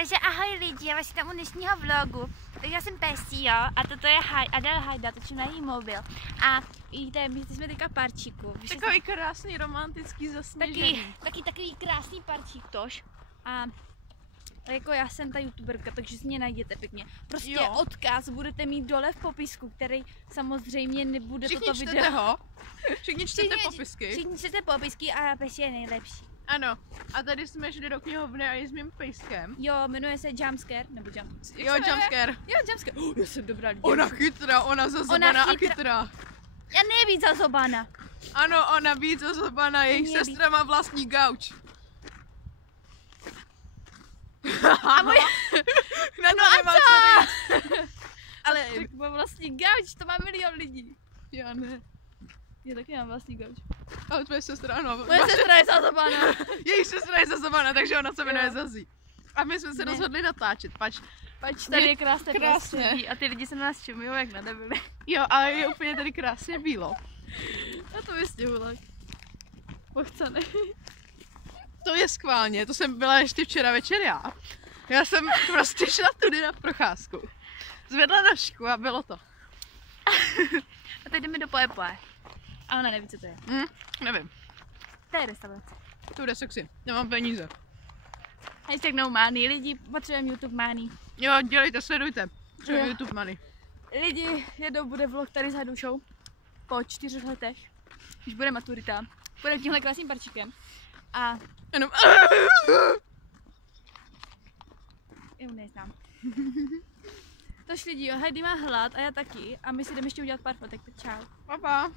Takže ahoj lidi, já vás tam u dnešního vlogu. Tak já jsem Pestí, jo, a toto je Adel Hajda, točím na její mobil. A vidíte, my jsme teďka parčíku. Takový krásný, romantický, zasněžený. Takový krásný parčík tož. A jako já jsem ta youtuberka, takže si mě najděte pěkně. Prostě jo. Odkaz budete mít dole v popisku, který samozřejmě nebude toto video. Všichni čtete popisky. Všichni čtete popisky a Pestí je nejlepší. Ano, a tady jsme šli do knihovny a je s mým pejskem. Jo, jmenuje se Jumpscare, nebo Jumpscare. Jo, Jumpscare. Jo, Jumpscare. Já jsem dobrá lidi. Ona chytrá, ona zazobaná a chytrá. Já nevíc zazobaná. Ano, ona víc zazobaná, jejich sestra má vlastní gauč. A můj... No a co? Ale mám vlastní gauč, to má milion lidí. Já ne. Já taky mám vlastní gauč. Ale tvoje sestra, ano. Moje sestra je zazobaná. Jejich sestra je zazobaná, takže ona se jmenuje Zazí. A my jsme se rozhodli natáčet, pač tady je krásné prostředí a ty lidi se na nás čumujou jak na debili. Jo, ale je úplně tady krásně bílo. A to vystěhulak. Pochcaný. To je schválně, to jsem byla ještě včera večer já. Já jsem prostě šla tudy na procházku. Zvedla nožku a bylo to. A teď jdeme do Poepoe. A ona neví, co to je. Nevím. To je restaurace. To bude sexy, nemám peníze. Hashtag no money, lidi, potřebujeme YouTube money. Jo, dělejte, sledujte. Potřebujeme YouTube money. Lidi, jednou bude vlog tady s Hadušou. Po 4 letech. Když bude maturita. Budeme tímhle krásným parčíkem. A... Jenom... Já neznám. Tož lidi, jo, Heidi má hlad a já taky. A my si jdeme ještě udělat pár fotek, tak čau. Pa, pa.